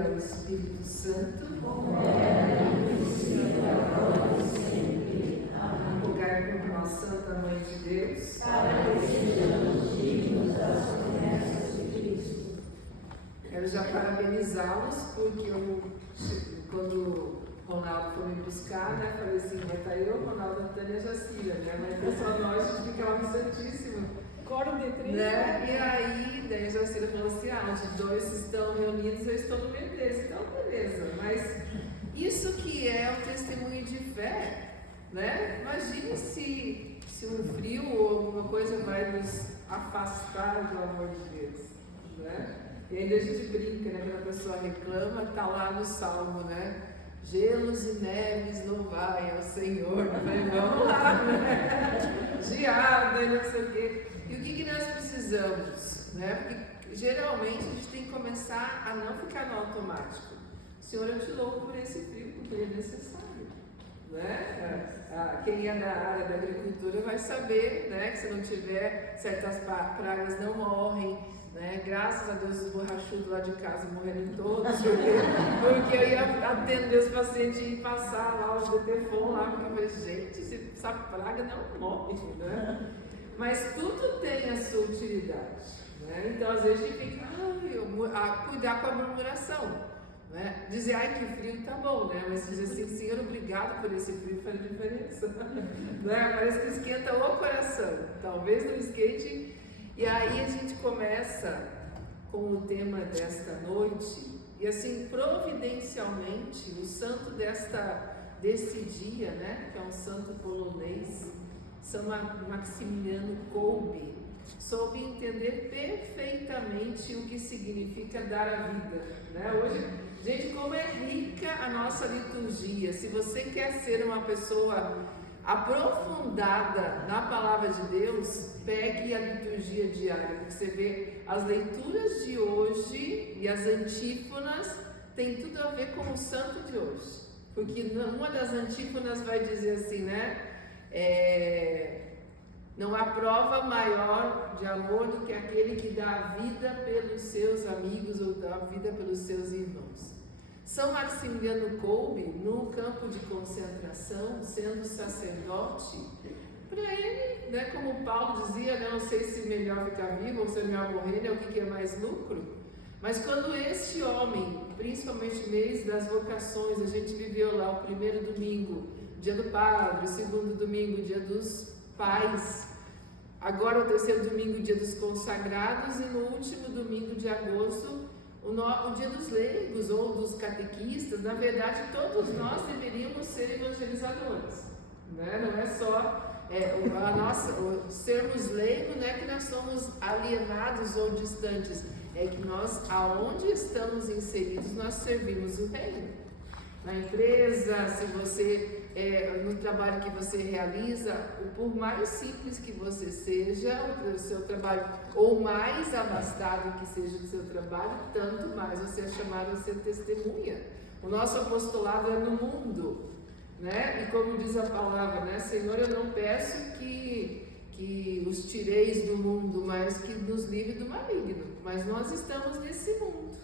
ao Espírito Santo, rogai por nós, Santa Mãe de Deus, para que sejamos dignos das promessas de Cristo. Quero já parabenizá-los, porque quando o Ronaldo foi me buscar, né, falei assim, vai estar eu, Ronaldo, Antônia e a Jacira, né, mas é só nós, a gente fica lá no Santíssimo. Coro de três, né? E aí, daí a Jacira falou assim, os dois estão reunidos, eu estou no meio deles, então beleza, mas isso que é o testemunho de fé, né? Imagine se um frio ou alguma coisa vai nos afastar do amor de Deus, né? E ainda a gente brinca, né? Quando a pessoa reclama, tá lá no Salmo, né? Gelos e neves louvai ao Senhor. Eu falei, vamos lá, né? Geada e não sei o quê. E o que nós precisamos, né? Porque geralmente a gente tem que começar a não ficar no automático. Senhor, eu te louvo por esse frio, porque ele é necessário, né? Quem é da área da agricultura vai saber, né? Que se não tiver, certas pragas não morrem, né? Graças a Deus os borrachudos lá de casa morreram todos, porque eu ia atender os pacientes e passar lá o Detefon lá, porque eu falei, gente, essa praga não morre, né? Mas tudo tem a sua utilidade, né? Então às vezes a gente fica, cuidar com a murmuração, né? Dizer, que frio tá bom, né? Mas dizer assim, Senhor, obrigado por esse frio, faz diferença, né? Parece que esquenta o coração, talvez não esquente. E aí a gente começa com o tema desta noite, e assim, providencialmente, o santo desse dia, né? Que é um santo polonês, São Maximiliano Kolbe, soube entender perfeitamente o que significa dar a vida, né? Hoje, gente, como é rica a nossa liturgia. Se você quer ser uma pessoa aprofundada na palavra de Deus, pegue a liturgia diária, porque você vê as leituras de hoje e as antífonas tem tudo a ver com o santo de hoje, porque uma das antífonas vai dizer assim, né? Não há prova maior de amor do que aquele que dá a vida pelos seus amigos ou dá a vida pelos seus irmãos. São Maximiliano Kolbe, no campo de concentração, sendo sacerdote, para ele, né, como Paulo dizia, né, não sei se melhor ficar vivo ou se é melhor morrer, né, o que é mais lucro, mas quando este homem, principalmente mês das vocações, a gente viveu lá o primeiro domingo, dia do padre, o segundo domingo, dia dos pais, agora o terceiro domingo, dia dos consagrados, e no último domingo de agosto, o dia dos leigos ou dos catequistas. Na verdade, todos nós deveríamos ser evangelizadores, né? Não é só sermos leigos, não é que nós somos alienados ou distantes, é que nós, aonde estamos inseridos, nós servimos o reino. Na empresa, se você no trabalho que você realiza, por mais simples que você seja, o seu trabalho, ou mais abastado que seja o seu trabalho, tanto mais você é chamado a ser testemunha. O nosso apostolado é no mundo, né? E como diz a palavra, né? Senhor, eu não peço que os tireis do mundo, mas que nos livre do maligno. Mas nós estamos nesse mundo.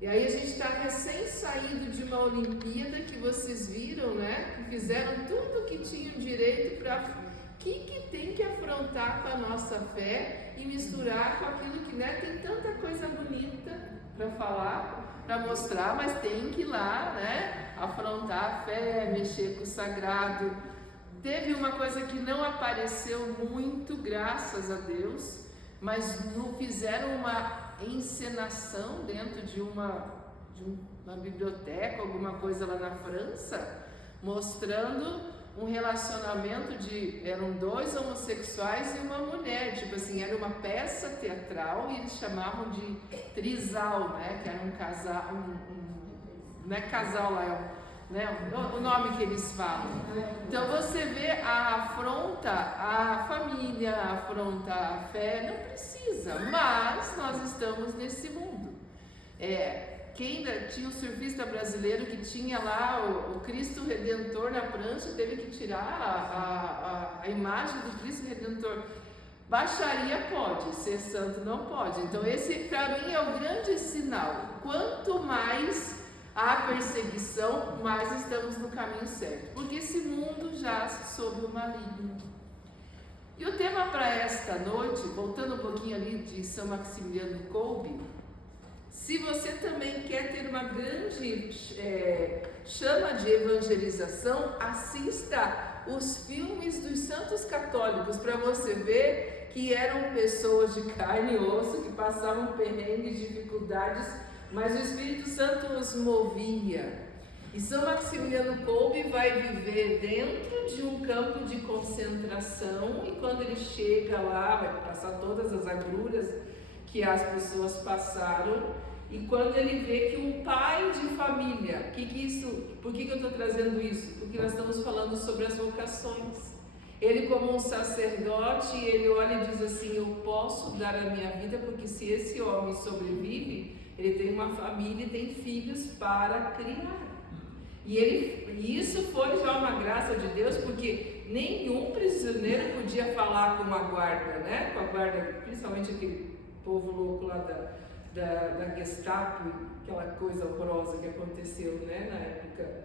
E aí a gente está recém saído de uma Olimpíada que vocês viram, né? Que fizeram tudo o que tinham direito para... O que tem que afrontar com a nossa fé e misturar com aquilo que, né? Tem tanta coisa bonita para falar, para mostrar, mas tem que ir lá, né? Afrontar a fé, mexer com o sagrado. Teve uma coisa que não apareceu muito, graças a Deus, mas fizeram uma encenação dentro de uma biblioteca, alguma coisa lá na França, mostrando um relacionamento eram dois homossexuais e uma mulher, tipo assim, era uma peça teatral e eles chamavam de trisal, né, que era um casal, não é casal lá, né, o nome que eles falam. Então você vê a afronta à família, a afronta à fé, não precisa, mas nós estamos nesse mundo. Quem tinha um surfista brasileiro que tinha lá o Cristo Redentor na prancha, teve que tirar a imagem do Cristo Redentor. Baixaria pode, ser santo não pode. Então esse para mim é o grande sinal. quanto mais há perseguição, mais estamos no caminho certo, porque esse mundo jaz sob o maligno. E o tema para esta noite, voltando um pouquinho ali de São Maximiliano Kolbe, se você também quer ter uma grande chama de evangelização, assista os filmes dos santos católicos para você ver que eram pessoas de carne e osso, que passavam perrengues, dificuldades, mas o Espírito Santo os movia. E São Maximiliano Kolbe vai viver dentro de um campo de concentração, e quando ele chega lá, vai passar todas as agruras que as pessoas passaram, e quando ele vê que um pai de família, por que eu estou trazendo isso? Porque nós estamos falando sobre as vocações. Ele, como um sacerdote, ele olha e diz assim: eu posso dar a minha vida, porque se esse homem sobrevive, ele tem uma família e tem filhos para criar. E isso foi já uma graça de Deus, porque nenhum prisioneiro podia falar com a guarda, né? Com a guarda, principalmente aquele povo louco lá da Gestapo, aquela coisa horrorosa que aconteceu, né, na época.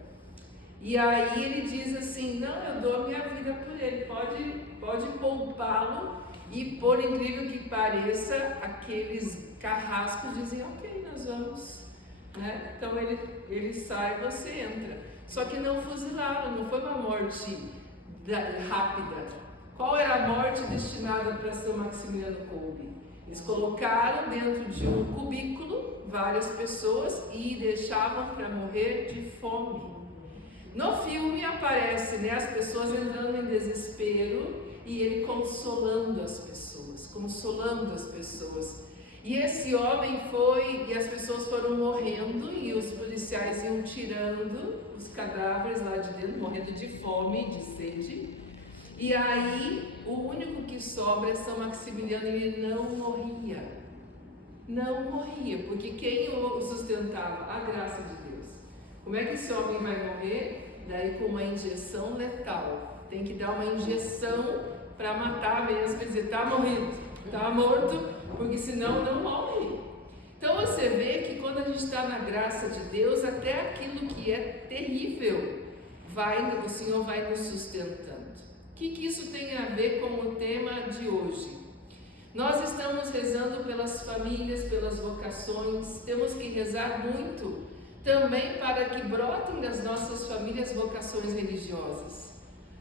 E aí ele diz assim: não, eu dou minha vida por ele, pode poupá-lo. E por incrível que pareça, aqueles carrascos dizem: ok, nós vamos, né? Então ele sai, você entra. Só que não fuzilaram, não foi uma morte rápida. Qual era a morte destinada para São Maximiliano Kolbe? Eles colocaram dentro de um cubículo várias pessoas e deixavam para morrer de fome. No filme aparece, né, as pessoas entrando em desespero e ele consolando as pessoas. E esse homem e as pessoas foram morrendo, e os policiais iam tirando os cadáveres lá de dentro, morrendo de fome e de sede. E aí, o único que sobra é São Maximiliano, e ele não morria, porque quem o sustentava? A graça de Deus. Como é que esse homem vai morrer? Daí com uma injeção letal. Tem que dar uma injeção para matar mesmo, quer dizer, está morto, porque senão não morre. Então você vê que quando a gente está na graça de Deus, até aquilo que é terrível, o Senhor vai nos sustentando. O que isso tem a ver com o tema de hoje? Nós estamos rezando pelas famílias, pelas vocações, temos que rezar muito também para que brotem das nossas famílias vocações religiosas.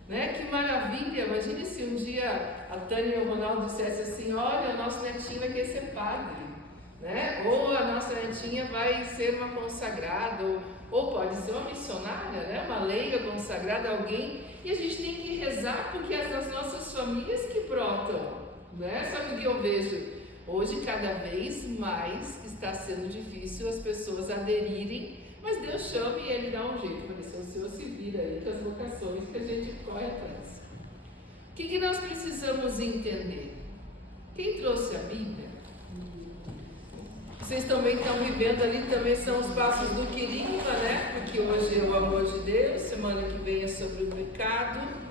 Né? Que maravilha! Imagine se um dia a Tânia e o Ronaldo dissessem assim: olha, o nosso netinho vai querer ser padre, né? Ou a nossa netinha vai ser uma consagrada, ou pode ser uma missionária, né? Uma leiga consagrada, alguém. E a gente tem que rezar, porque é das nossas famílias que brotam, né? Sabe o que eu vejo? Hoje, cada vez mais está sendo difícil as pessoas aderirem, mas Deus chama e Ele dá um jeito. Mas o Senhor se vira aí com as vocações que a gente corre atrás. O que nós precisamos entender? Quem trouxe a Bíblia? Vocês também estão vivendo ali, também são os passos do Quirigma, né? Porque hoje é o amor de Deus, semana que vem é sobre o pecado.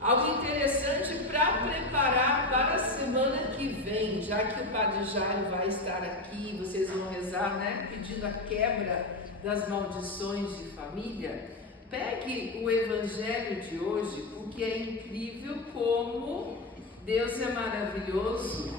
Algo interessante para preparar para a semana que vem, já que o Padre Jairo vai estar aqui, vocês vão rezar, né? Pedindo a quebra das maldições de família. Pegue o Evangelho de hoje, porque é incrível como Deus é maravilhoso.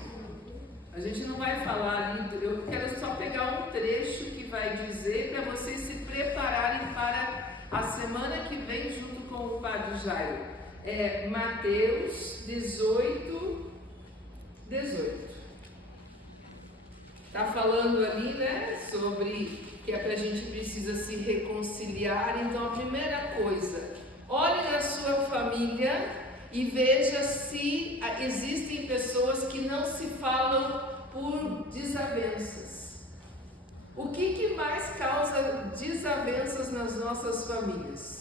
A gente não vai falar ali, eu quero só pegar um trecho que vai dizer para vocês se prepararem para a semana que vem junto com o Padre Jairo. É Mateus 18. Está falando ali, né, sobre que é para a gente precisa se reconciliar. Então a primeira coisa, olhe na sua família e veja se existem pessoas que não se falam por desavenças. O que mais causa desavenças nas nossas famílias?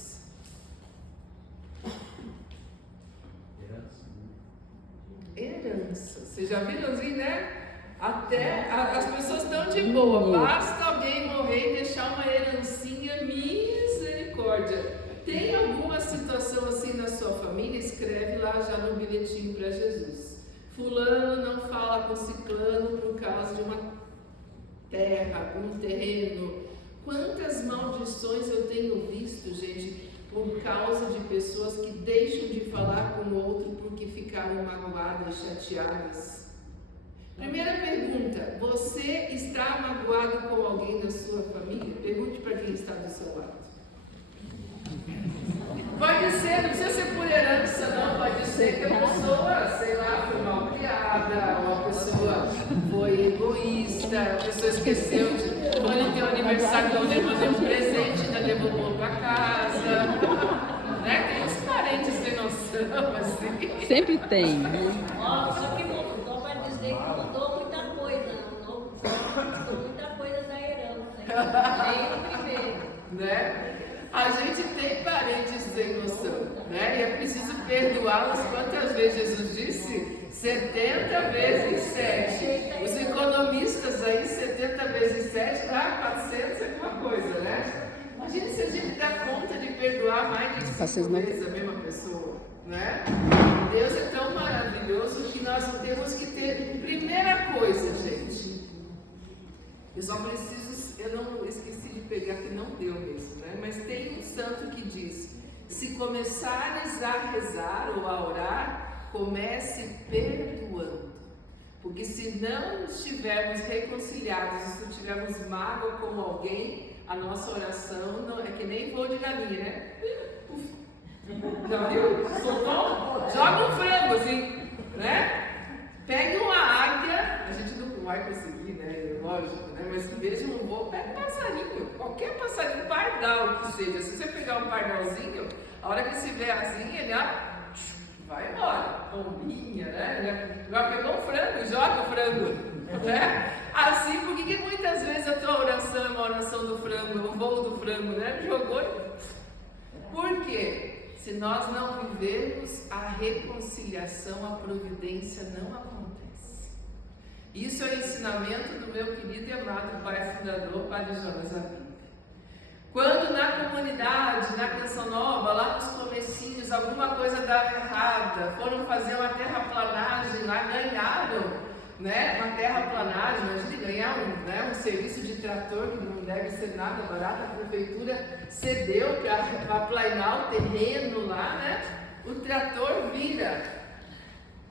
Herança. Vocês já viram assim, né? Até as pessoas estão de boa, basta alguém morrer e deixar uma herancinha, misericórdia. Tem alguma situação assim na sua família? Escreve lá já no bilhetinho para Jesus. Fulano não fala com ciclano por causa de uma terra, algum terreno. Quantas maldições eu tenho visto, gente, por causa de pessoas que deixam de falar com o outro porque ficaram magoadas, chateadas. Primeira pergunta: você está magoado com alguém da sua família? Pergunte para quem está do seu lado. Pode ser, não precisa ser por herança, não. Pode ser que a pessoa, sei lá, foi mal criada, ou a pessoa foi egoísta, a pessoa esqueceu de. Foi no teu aniversário, não levou nenhum presente, ainda levou bolo para casa. Né? Tem uns parentes sem noção, assim. Sempre tem. Só que mudou para dizer que mudou muita coisa, não mudou muita coisa da herança. Veio no primeiro. Né? A gente tem parentes sem noção, né? E é preciso perdoá-los. Quantas vezes Jesus disse? 70 vezes 7. Os economistas aí, 70 vezes 7 dá 400 alguma coisa, né? Imagina se a gente dá conta de perdoar mais de 5 vezes a mesma pessoa, né? Deus é tão maravilhoso que nós temos que ter, primeira coisa, gente, eu só preciso, eu não esqueci de pegar que não deu mesmo, né? Mas tem um santo que diz: se começares a rezar ou a orar, comece perdoando. Porque se não estivermos reconciliados, se tivermos mágoa com alguém, a nossa oração não, é que nem voo de galinha, né? Já viu? Soltou? Joga um frango assim, né? Pega uma águia, a gente não vai conseguir, né? Lógico, né? Mas veja um voo, pega um passarinho, qualquer passarinho, pardal que seja. Se você pegar um pardalzinho, a hora que se vê a asinha, ele vai embora, pombinha, né? Agora pegou um frango, joga o frango, né? Assim, por que muitas vezes a tua oração é uma oração do frango, o voo do frango, né? Jogou e... Por quê? Se nós não vivermos a reconciliação, a providência não acontece. Isso é o ensinamento do meu querido e amado pai fundador, Padre Jonas Abinga. Quando na comunidade, na Canção Nova, lá nos comecinhos, alguma coisa dava errada, foram fazer uma terraplanagem lá, ganharam, né, uma terraplanagem, imagine ganhar um serviço de trator, que não deve ser nada barato, a prefeitura cedeu para aplanar o terreno lá, né, o trator vira.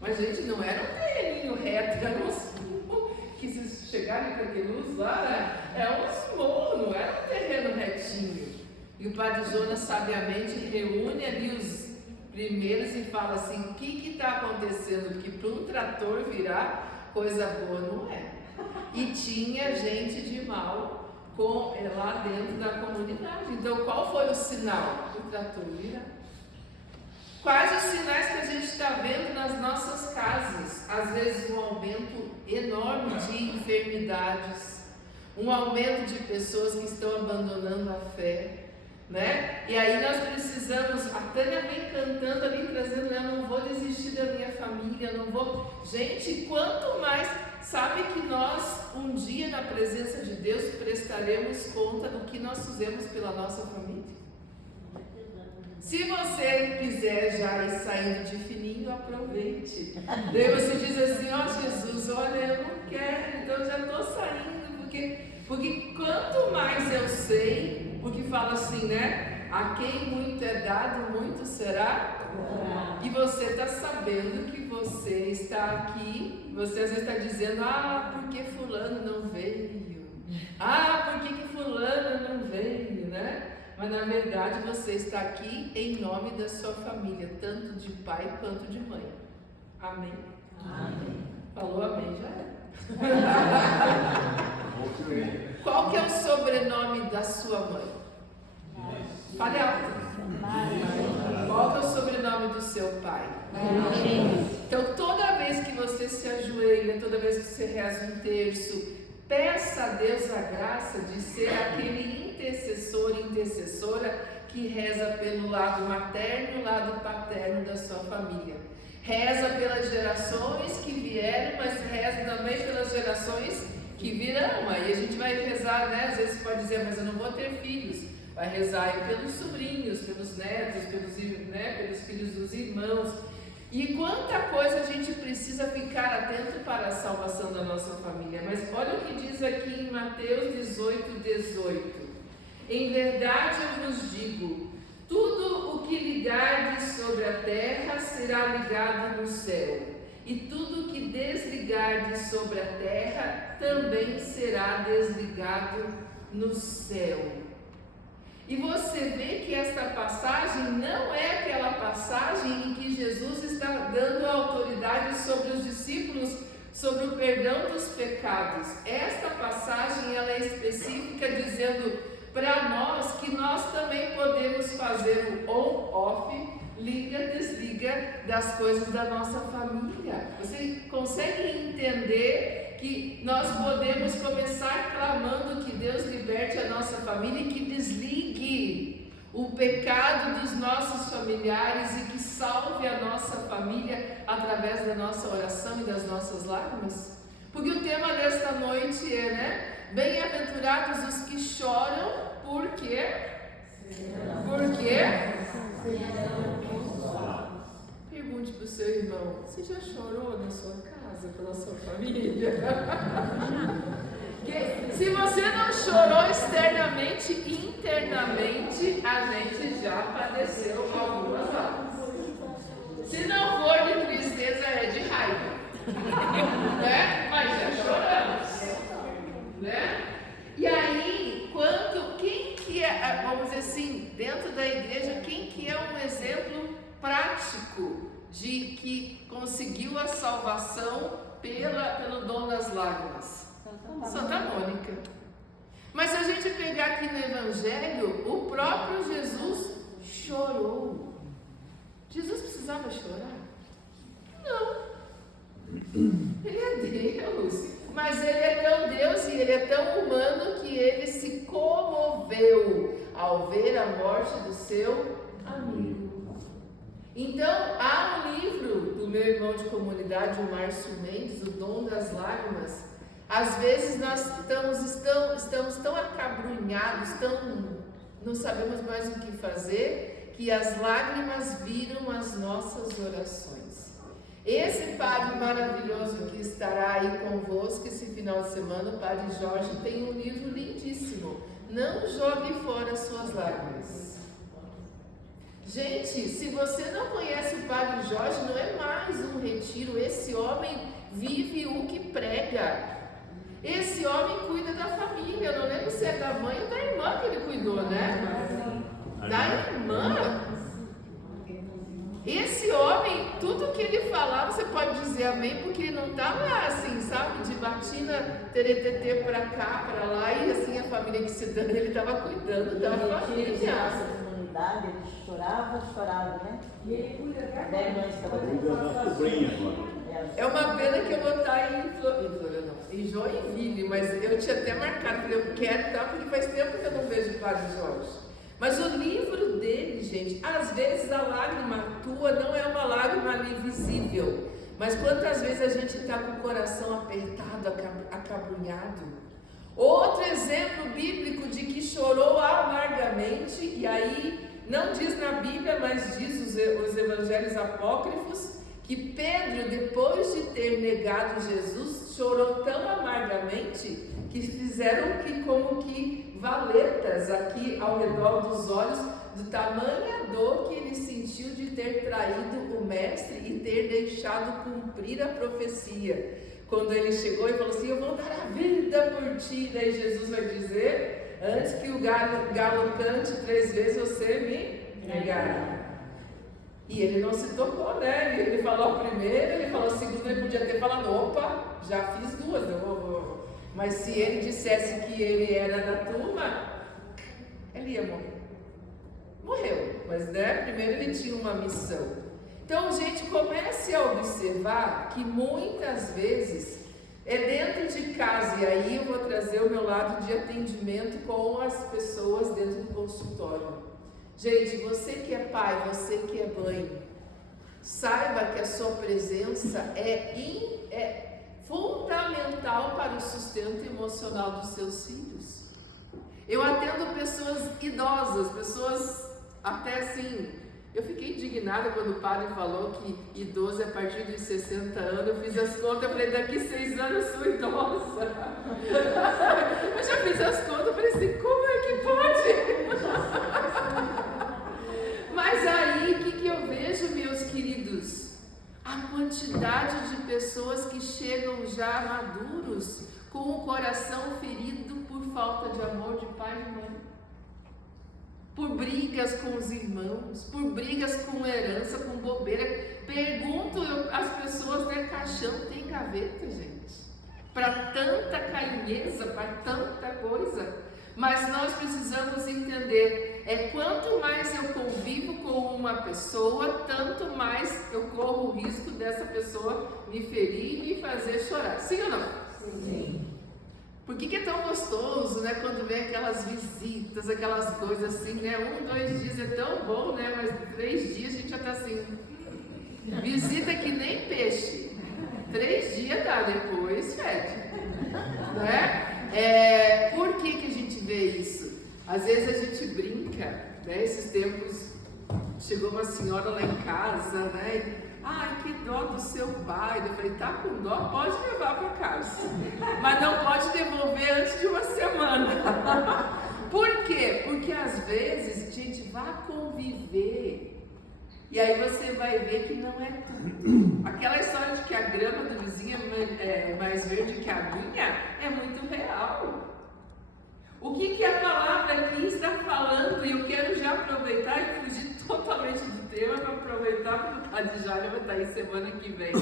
Mas, gente, não era um terreninho reto, era uns que se chegarem com aquele luz lá, né, é uns morros, não era um terreno retinho. E o Padre Jonas sabiamente reúne ali os primeiros e fala assim: o que está acontecendo? Porque para um trator virar, coisa boa não é. E tinha gente de mal lá dentro da comunidade. Então, qual foi o sinal? O trator virar. Quais os sinais que a gente está vendo nas nossas casas? Às vezes um aumento enorme de enfermidades, um aumento de pessoas que estão abandonando a fé, né? E aí nós precisamos, a Tânia vem cantando ali, trazendo, eu não vou desistir da minha família, não vou... Gente, quanto mais, sabe que nós um dia na presença de Deus prestaremos conta do que nós fizemos pela nossa família. Se você quiser já ir saindo de fininho, aproveite. Daí você diz assim: ó Jesus, olha, eu não quero, então eu já estou saindo, porque quanto mais eu sei, porque fala assim, né? A quem muito é dado, muito será. E você está sabendo que você está aqui, você às vezes está dizendo: ah, por que fulano não veio? Ah, por que fulano não veio, né? Mas na verdade você está aqui em nome da sua família, tanto de pai quanto de mãe. Amém? Amém. Falou amém, já é. Qual que é o sobrenome da sua mãe? Fale alto. Qual que é o sobrenome do seu pai? Então toda vez que você se ajoelha, toda vez que você reza um terço, peça a Deus a graça de ser aquele intercessor, intercessora que reza pelo lado materno e lado paterno da sua família. Reza pelas gerações que vieram, mas reza também pelas gerações que virão. Aí a gente vai rezar, né? Às vezes pode dizer: mas eu não vou ter filhos. Vai rezar aí pelos sobrinhos, pelos netos, pelos filhos dos irmãos. E quanta coisa a gente precisa ficar atento para a salvação da nossa família. Mas olha o que diz aqui em Mateus 18:18. Em verdade eu vos digo, tudo o que ligardes sobre a terra será ligado no céu, e tudo o que desligardes sobre a terra também será desligado no céu. E você vê que esta passagem não é aquela passagem em que Jesus está dando autoridade sobre os discípulos, sobre o perdão dos pecados. Esta passagem ela é específica, dizendo para nós que nós também podemos fazer o on-off, liga, desliga das coisas da nossa família. Você consegue entender que nós podemos começar clamando que Deus liberte a nossa família e que desligue o pecado dos nossos familiares e que salve a nossa família através da nossa oração e das nossas lágrimas? Porque o tema desta noite é, né? Bem-aventurados os que choram, por quê? Por quê? Pergunte para o seu irmão, você já chorou na sua casa pela sua família? Se você não chorou externamente, internamente a gente já padeceu algumas lágrimas. Se não for de tristeza, é de raiva, né? Mas já choramos, né? E aí, quem que é, vamos dizer assim, dentro da igreja, quem que é um exemplo prático de que conseguiu a salvação pelo dom das lágrimas? Santa Mônica. Mas se a gente pegar aqui no Evangelho, o próprio Jesus chorou. Jesus precisava chorar? Não. Ele é Deus. Mas ele é tão Deus e ele é tão humano que ele se comoveu ao ver a morte do seu amigo. Então, há um livro do meu irmão de comunidade, o Márcio Mendes, O Dom das Lágrimas. Às vezes nós estamos tão acabrunhados, não sabemos mais o que fazer, que as lágrimas viram as nossas orações. Esse padre maravilhoso que estará aí convosco esse final de semana, o padre Jorge, tem um livro lindíssimo. Não jogue fora suas lágrimas. Gente, se você não conhece o padre Jorge, não é mais um retiro. Esse homem vive o que prega. Esse homem cuida da família. Eu não lembro se é da mãe ou da irmã que ele cuidou, né? Da irmã. Esse homem, tudo que ele falar, você pode dizer amém, porque ele não estava assim, sabe, de batina, teretetê pra cá, pra lá, e assim a família que se dando, ele estava cuidando da família. Ele chorava, né? E ele cuida da sobrinha agora. É uma pena que eu vou estar em Joinville, mas eu tinha até marcado, falei, eu quero estar, porque faz tempo que eu não vejo o padre Jorge. Mas o livro dele, gente, às vezes a lágrima tua não é uma lágrima ali visível, mas quantas vezes a gente está com o coração apertado, acabrunhado. Outro exemplo bíblico de que chorou amargamente, e aí não diz na Bíblia, mas diz os evangelhos apócrifos, que Pedro, depois de ter negado Jesus, chorou tão amargamente que fizeram como que valetas aqui ao redor dos olhos, do tamanha dor que ele sentiu de ter traído o mestre e ter deixado cumprir a profecia. Quando ele chegou e falou assim, eu vou dar a vida por ti, daí Jesus vai dizer, antes que o galo cante 3 vezes, você me negará. E ele não se tocou, né? Ele falou a primeira, ele falou a segunda, ele podia ter falado, opa, já fiz 2, mas se ele dissesse que ele era da turma, ele ia morrer. Morreu, mas né? Primeiro ele tinha uma missão. Então, gente, comece a observar que muitas vezes é dentro de casa, e aí eu vou trazer o meu lado de atendimento com as pessoas dentro do consultório. Gente, você que é pai, você que é mãe, saiba que a sua presença é fundamental para o sustento emocional dos seus filhos. Eu atendo pessoas idosas, pessoas até assim, Eu fiquei indignada quando o padre falou que idoso é a partir de 60 anos. Eu fiz as contas, eu falei, daqui 6 anos eu sou idosa. Eu já fiz as contas, eu falei assim, como é que pode? Mas aí, o que eu vejo, meus queridos? A quantidade de pessoas que chegam já maduros, com o coração ferido por falta de amor de pai e mãe. Por brigas com os irmãos, por brigas com herança, com bobeira. Pergunto às pessoas, né? Caixão tem gaveta, gente? Para tanta carinheza, para tanta coisa. Mas nós precisamos entender, quanto mais eu convivo com uma pessoa, tanto mais eu corro o risco dessa pessoa me ferir e me fazer chorar. Sim ou não? Sim. Por que é tão gostoso, né? Quando vem aquelas visitas, aquelas coisas assim, né? 1, 2 dias é tão bom, né? Mas 3 dias a gente já tá assim. Visita que nem peixe. 3 dias dá, depois fede. Né? Por que a gente vê isso? Às vezes a gente brinca, né? Esses tempos chegou uma senhora lá em casa, né? Ai, que dó do seu pai. Eu falei, tá com dó? Pode levar para casa. Mas não pode devolver antes de uma semana. Por quê? Porque às vezes a gente vai conviver e aí você vai ver que não é tudo. Aquela história de que a grama do vizinho é mais verde que a minha é muito real. O que a palavra aqui está falando? E eu quero já aproveitar e fugir totalmente do tema para aproveitar porque o Padre Jairo vai estar aí semana que vem.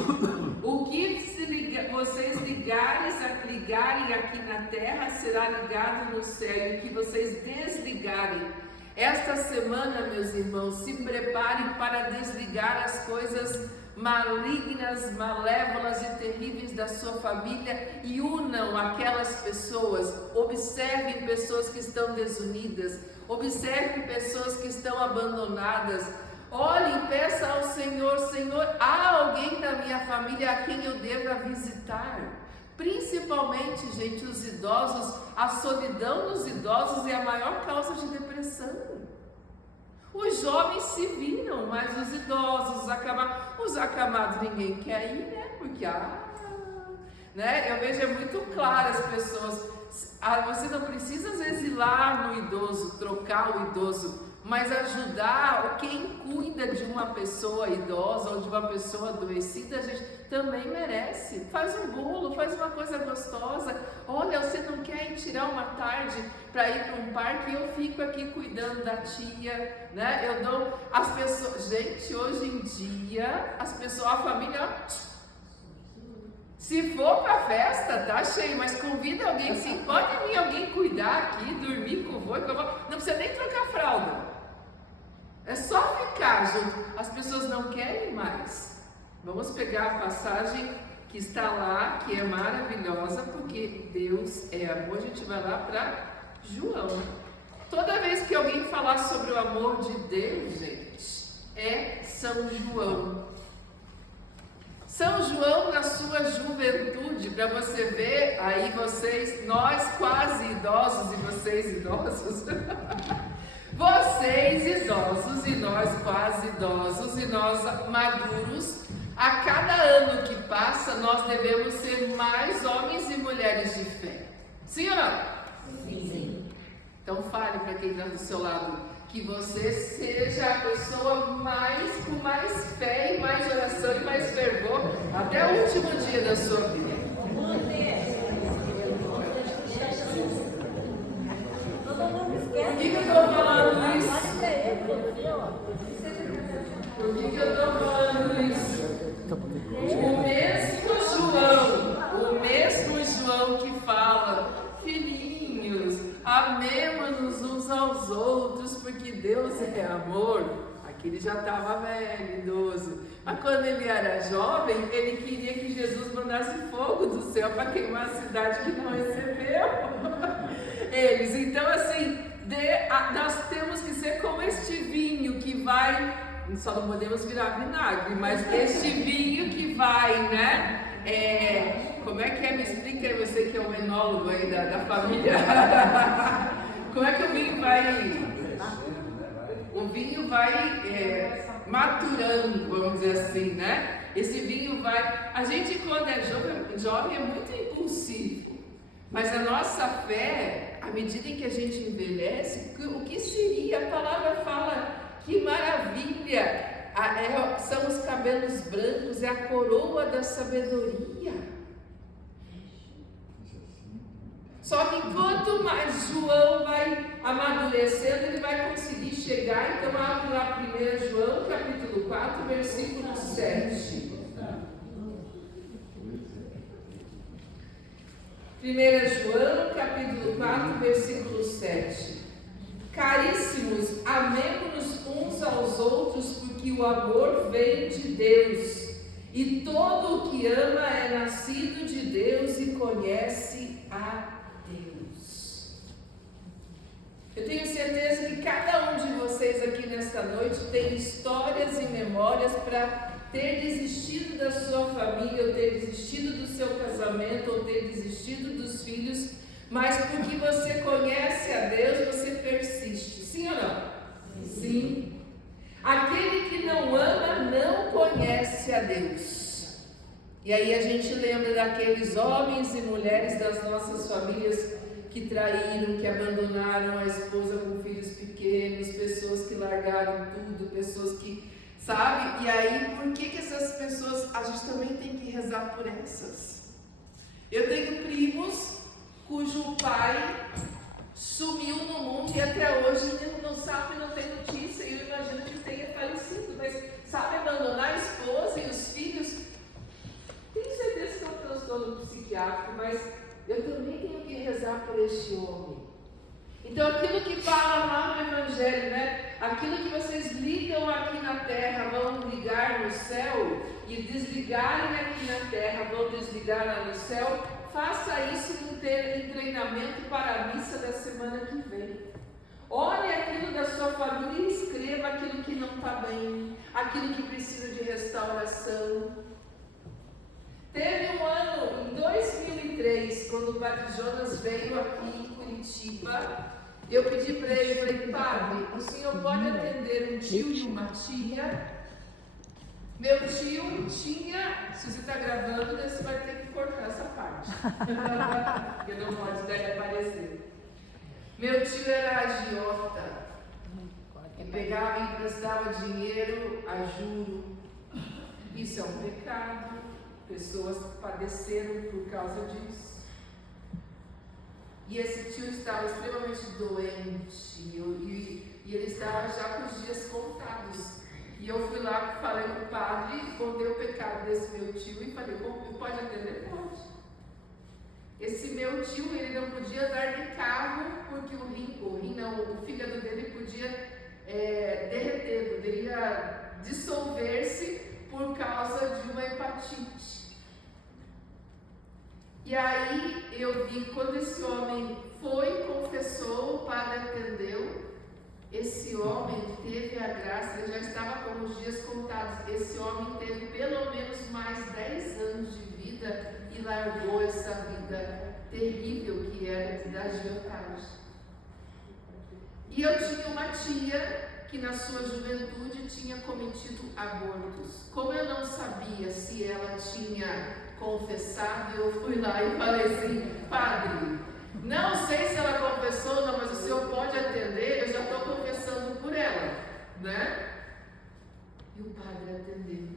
O que vocês ligarem aqui na terra será ligado no céu, e o que vocês desligarem. Esta semana, meus irmãos, se preparem para desligar as coisas malignas, malévolas e terríveis da sua família e unam aquelas pessoas. Observem pessoas que estão desunidas, observem pessoas que estão abandonadas. Olhem, peça ao Senhor, Senhor, há alguém da minha família a quem eu deva visitar? Principalmente, gente, os idosos. A solidão dos idosos é a maior causa de depressão. Os jovens se viram, mas os idosos, os acamados ninguém quer ir, né? Porque, né? Eu vejo muito claro as pessoas. Você não precisa às vezes ir lá no idoso, trocar o idoso, mas ajudar quem cuida de uma pessoa idosa ou de uma pessoa adoecida, a gente também merece. Faz um bolo, faz uma coisa gostosa. Olha, você não quer ir tirar uma tarde para ir para um parque? Eu fico aqui cuidando da tia, né? Eu dou as pessoas. Gente, hoje em dia, as pessoas, a família, se for para festa, tá cheio, mas convida alguém, sim, pode vir alguém cuidar aqui, dormir com o vô, não precisa nem trocar fralda. É só ficar junto. As pessoas não querem mais. Vamos pegar a passagem que está lá, que é maravilhosa, porque Deus é amor. A gente vai lá para João. Toda vez que alguém falar sobre o amor de Deus, gente, é São João. São João na sua juventude, para você ver, aí vocês, nós quase idosos e vocês idosos, vocês idosos e nós quase idosos e nós maduros, a cada ano que passa nós devemos ser mais homens e mulheres de fé. Sim ou não? Sim. Então fale para quem está do seu lado, que você seja a pessoa com mais fé e mais oração e mais fervor até o último dia da sua vida. Por que eu estou falando isso? Por que eu estou falando isso? O mesmo João que fala, filhinhos, amemos-nos uns aos outros, porque Deus é amor. Aqui ele já estava velho, idoso. Mas quando ele era jovem, ele queria que Jesus mandasse fogo do céu para queimar a cidade que não recebeu eles. Então, assim, nós temos que ser como este vinho que vai, só não podemos virar vinagre, mas este vinho que vai, né? Como é que é? Me explica aí, você que é o enólogo aí da família. Como é que o vinho vai? O vinho vai maturando, vamos dizer assim, né? Esse vinho vai... A gente, quando é jovem é muito impulsivo, mas a nossa fé, à medida em que a gente envelhece, o que seria? A palavra fala, que maravilha! São os cabelos brancos, é a coroa da sabedoria. Só que quanto mais João vai amadurecendo, ele vai conseguir chegar. Então, abre lá 1 João, capítulo 4, versículo 7. 1 João, capítulo 4, versículo 7. Caríssimos, amemo-nos uns aos outros, porque o amor vem de Deus. E todo o que ama é nascido de Deus e conhece a Deus. Eu tenho certeza que cada um de vocês aqui nesta noite tem histórias e memórias para ter desistido da sua família, ou ter desistido do seu casamento, ou ter desistido dos filhos, mas porque você conhece a Deus, você persiste. Sim ou não? Sim. Aquele que não ama não conhece a Deus. E aí a gente lembra daqueles homens e mulheres das nossas famílias que traíram, que abandonaram a esposa com filhos pequenos, pessoas que largaram tudo, pessoas que, sabe? E aí, por que essas pessoas, a gente também tem que rezar por essas? Eu tenho primos cujo pai sumiu no mundo e até hoje não sabe, não tem notícia, e eu imagino que tenha falecido, mas sabe abandonar a esposa e os filhos? Tenho certeza que é um transtorno psiquiátrico, mas eu também tenho que rezar por este homem. Então aquilo que fala lá no Evangelho, né? Aquilo que vocês ligam aqui na terra vão ligar no céu, e desligarem aqui na terra vão desligar lá no céu. Faça isso em treinamento para a missa da semana que vem. Olhe aquilo da sua família e escreva aquilo que não está bem, aquilo que precisa de restauração. Teve um ano, em 2003, quando o Padre Jonas veio aqui em Curitiba, eu pedi para ele, falei, Padre, o senhor pode atender um tio e uma tia? Meu tio tinha, se você está gravando, você vai ter que cortar essa parte, porque não pode, deve aparecer. Meu tio era agiota, e pegava e emprestava dinheiro a juro. Isso é um pecado, pessoas padeceram por causa disso. E esse tio estava extremamente doente, e ele estava já com os dias contados. E eu fui lá, falei com o padre, contei o pecado desse meu tio e falei, pode atender? Pode. Esse meu tio, ele não podia andar de carro porque o fígado dele podia derreter, poderia dissolver-se por causa de uma hepatite. E aí eu vi, quando esse homem foi, confessou, o padre atendeu. Esse homem teve a graça, ele já estava com os dias contados. Esse homem teve pelo menos mais 10 anos de vida e largou essa vida terrível que era da agiotagem. E eu tinha uma tia que na sua juventude tinha cometido abortos. Como eu não sabia se ela tinha confessado, eu fui lá e falei assim, padre, não sei se ela confessou ou não, mas o senhor pode atender, eu já estou confessando por ela, né? E o padre atendeu.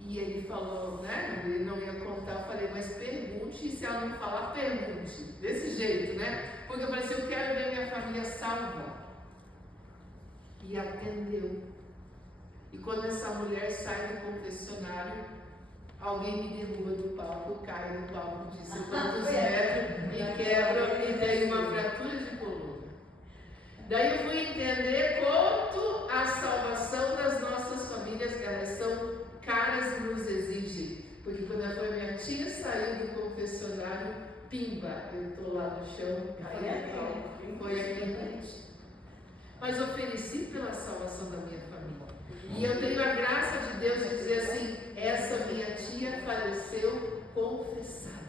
E ele falou, né? Ele não ia contar, eu falei, mas pergunte, e se ela não falar, pergunte. Desse jeito, né? Porque eu falei assim, eu quero ver minha família salva. E atendeu. E quando essa mulher sai do confessionário, alguém me derruba do palco, eu caio do palco de 50 metros, me quebra e tem uma fratura de coluna. Daí eu fui entender quanto a salvação das nossas famílias, elas são caras e nos exigem. Porque quando a minha tia saiu do confessionário, pimba, eu estou lá no chão, caí no palco. Foi aqui em frente. Mas ofereci pela salvação da minha família. E eu tenho a graça de Deus de dizer assim, essa minha tia faleceu confessada.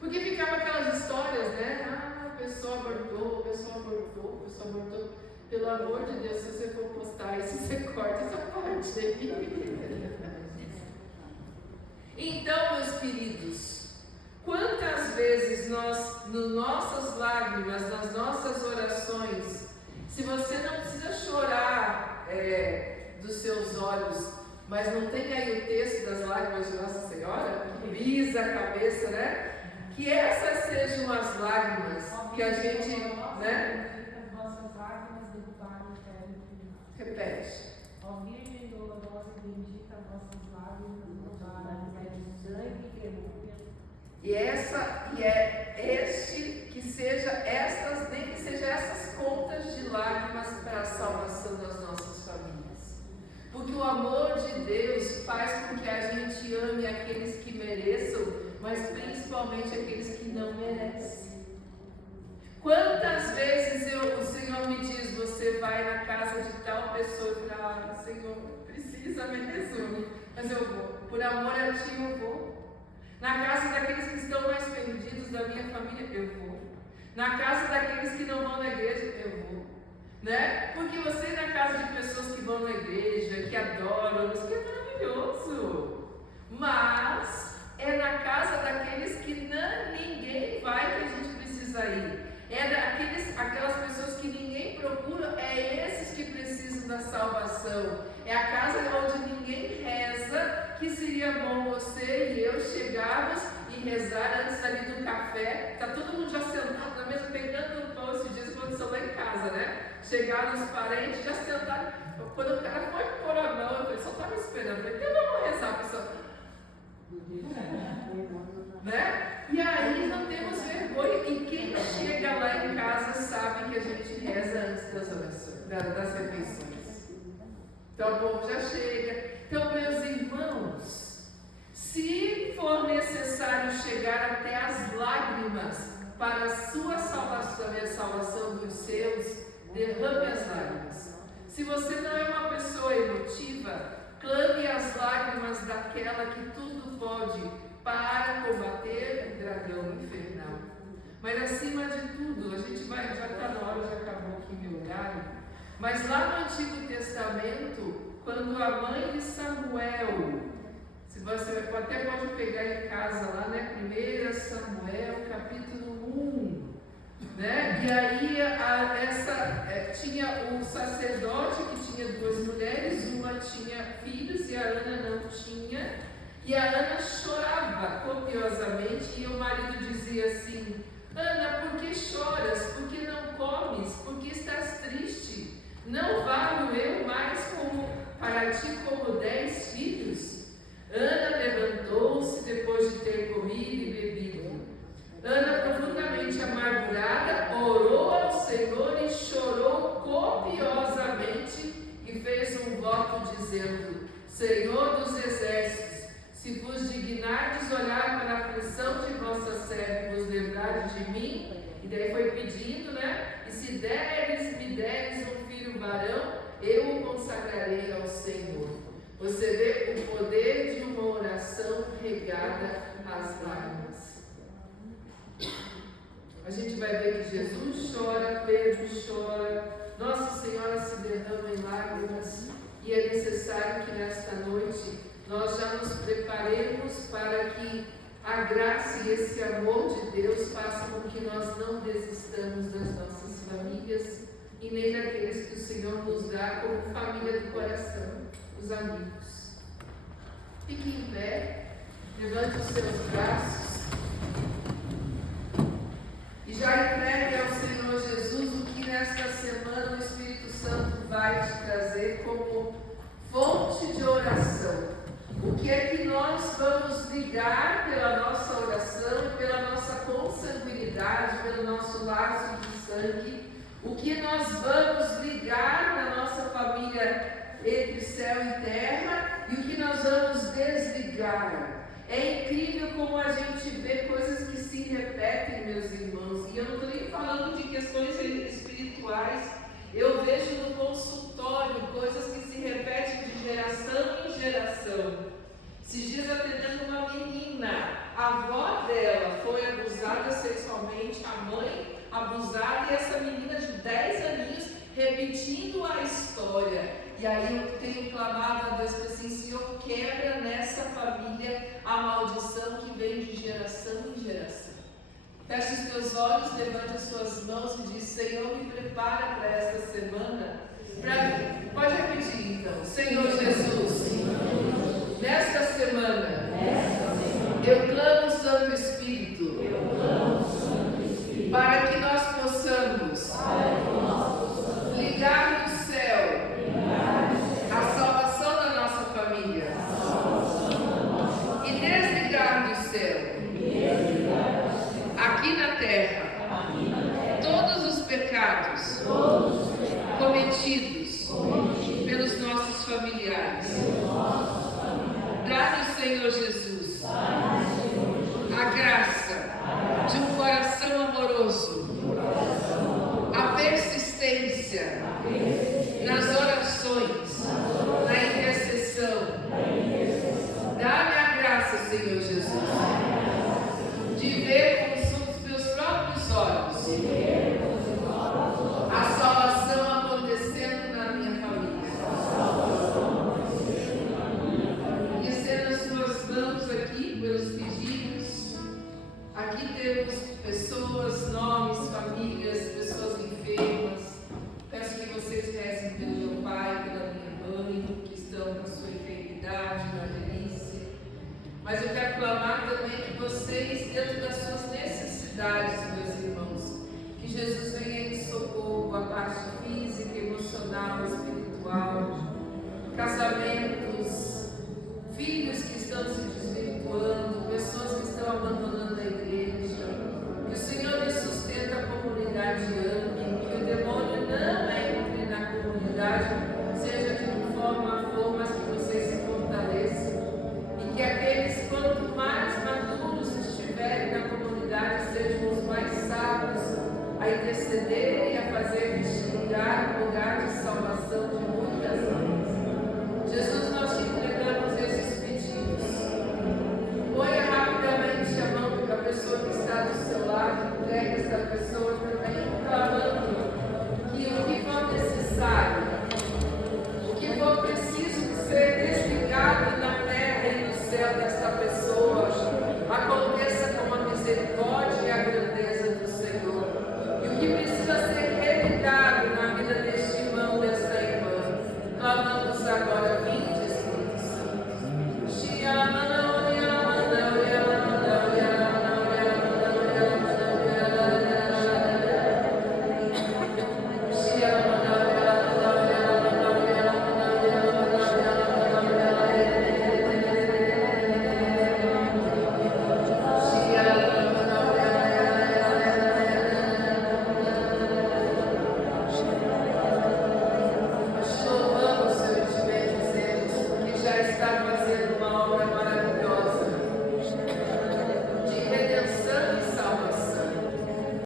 Porque ficava aquelas histórias, né? Ah, a pessoa abortou, a pessoa abortou, a pessoa abortou. Pelo amor de Deus, se você for postar isso, você corta essa parte aí. Então, meus queridos, quantas vezes nós, nas nossas lágrimas, nas nossas orações, se você não precisa chorar dos seus olhos, mas não tem aí o texto das lágrimas de Nossa Senhora, que visa a cabeça, né? Que essas sejam as lágrimas que a gente, né? As nossas lágrimas derrubaram o inferno. Repete. Ó Virgem dolorosa e bendita, as nossas lágrimas derrubaram o inferno de sangue e vergonha. E é este que seja estas, nem que seja essas contas de lágrimas para a salvação das nossas famílias. Porque o amor de Deus faz com que a gente ame aqueles que mereçam, mas principalmente aqueles que não merecem. Quantas vezes o Senhor me diz, você vai na casa de tal pessoa e fala, Senhor, precisa mesmo, mas eu vou, por amor a Ti eu vou. Na casa daqueles que estão mais perdidos da minha família, eu vou. Na casa daqueles que não vão na igreja, eu vou. Né? Porque você ir na casa de pessoas que vão na igreja, que adoram, isso que é maravilhoso. Mas é na casa daqueles que ninguém vai que a gente precisa ir. Aquelas pessoas que ninguém procura, é esses que precisam da salvação. É a casa onde ninguém reza, que seria bom você e eu chegarmos e rezar antes ali do café. Tá todo mundo já sentado na mesa, pegando o pão. Esses dias aconteceu lá em casa, né? Chegaram os parentes, já sentaram. Quando o cara foi pôr a mão, eu falei, só estava esperando. Eu falei, então vamos rezar, pessoal. Né? E aí não temos vergonha. E quem chega lá em casa sabe que a gente reza antes das orações, das refeições. Então o povo já chega. Então, meus irmãos, se for necessário chegar até as lágrimas para a sua salvação e a salvação dos seus, derrame as lágrimas. Se você não é uma pessoa emotiva, clame as lágrimas daquela que tudo pode para combater o dragão infernal. Mas acima de tudo, a gente vai, já está na hora, já acabou aqui meu horário, mas lá no Antigo Testamento, quando a mãe de Samuel, se você até pode pegar em casa lá, né? 1 Samuel, capítulo 1, né? E aí tinha o sacerdote que tinha duas mulheres, uma tinha filhos e a Ana não tinha, e a Ana chorava copiosamente e o marido dizia assim, Ana, por que choras? Por que não comes? Por que estás triste? Não valho eu mais para ti como 10 filhos? Ana levantou-se depois de ter comido e bebido. Ana, profundamente amargurada, orou ao Senhor e chorou copiosamente e fez um voto dizendo, Senhor dos exércitos, se vos dignardes olhar para a aflição de vossa serva e vos lembrares de mim, e daí foi pedindo, né? E se me deres um filho varão, eu o consagrarei ao Senhor. Você vê o poder de uma oração regada às lágrimas. A gente vai ver que Jesus chora, Pedro chora, Nossa Senhora se derrama em lágrimas, e é necessário que nesta noite nós já nos preparemos para que a graça e esse amor de Deus façam com que nós não desistamos das nossas famílias e nem daqueles que o Senhor nos dá como família do coração, os amigos. Fique em pé, levante os seus braços e já entregue ao Senhor Jesus o que nesta semana o Espírito Santo vai te trazer como fonte de oração. O que é que nós vamos ligar pela nossa oração, pela nossa consanguinidade, pelo nosso laço de sangue? O que nós vamos ligar na nossa família entre céu e terra e o que nós vamos desligar? É incrível como a gente vê coisas que se repetem, meus irmãos. E eu não estou nem falando de questões espirituais. Eu vejo no consultório coisas que se repetem de geração em geração. Esses dias atendendo uma menina, a avó dela foi abusada sexualmente, a mãe abusada, e essa menina de 10 aninhos repetia E aí eu tenho clamado a Deus assim, Senhor, quebra nessa família a maldição que vem de geração em geração. Feche os teus olhos, levante as suas mãos e diz, Senhor, me prepara para esta semana. Pode repetir então. Senhor Jesus, nesta semana, eu clamo o Santo Espírito, para que nós possamos ligar no céu a salvação da nossa família e desligar do céu, aqui na terra, todos os pecados cometidos pelos nossos familiares. Dá-nos, Senhor Jesus, a graça de um coração amoroso, a persistência